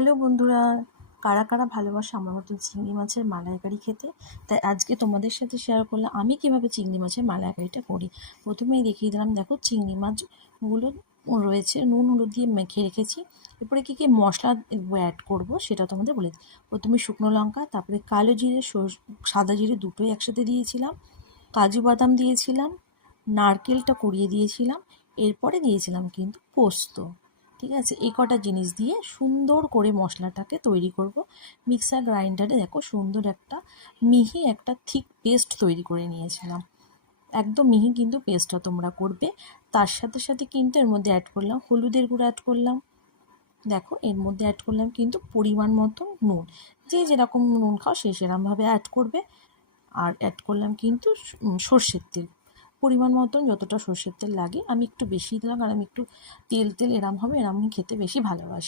Hello বন্ধুরা, কারা কারা ভালোবাসে আমার মতন চিংড়ি মাছের মালাইকারি খেতে? তাই আজকে তোমাদের সাথে শেয়ার করলাম আমি কিভাবে চিংড়ি মাছের মালাইকারিটা করি। প্রথমেই দেখিয়ে দিলাম, দেখো চিংড়ি মাছগুলো রয়েছে, নুন হলুদ দিয়ে মেখে রেখেছি। এরপরে কী কী মশলা অ্যাড করব সেটা তোমাদের বলে দিই। প্রথমে শুকনো লঙ্কা, তারপরে কালো জিরে, সাদা জিরে দুটোই একসাথে দিয়েছিলাম, কাজু বাদাম দিয়েছিলাম, নারকেলটা কুড়িয়ে দিয়েছিলাম, এরপরে দিয়েছিলাম কিন্তু পোস্ত। ঠিক আছে, এই কটা জিনিস দিয়ে সুন্দর করে মশলাটাকে তৈরি করব। মিক্সার গ্রাইন্ডারে দেখো সুন্দর একটা মিহি একটা থিক পেস্ট তৈরি করে নিয়েছিলাম। একদম মিহি কিন্তু পেস্টটা তোমরা করবে। তার সাথে সাথে কিন্তু এর মধ্যে অ্যাড করলাম হলুদের গুঁড়ো, অ্যাড করলাম, দেখো এর মধ্যে অ্যাড করলাম কিন্তু পরিমাণ মতো নুন। যে যেরকম নুন খাও সে সেরকমভাবে অ্যাড করবে। আর অ্যাড করলাম কিন্তু সর্ষের তেল, পরিমাণ মতন যতটা সর্ষের তেল লাগে। আমি একটু বেশি দিলাম, আর আমি একটু তেল তেল এরম হবে, এরম আমি খেতে বেশি ভালোবাসি।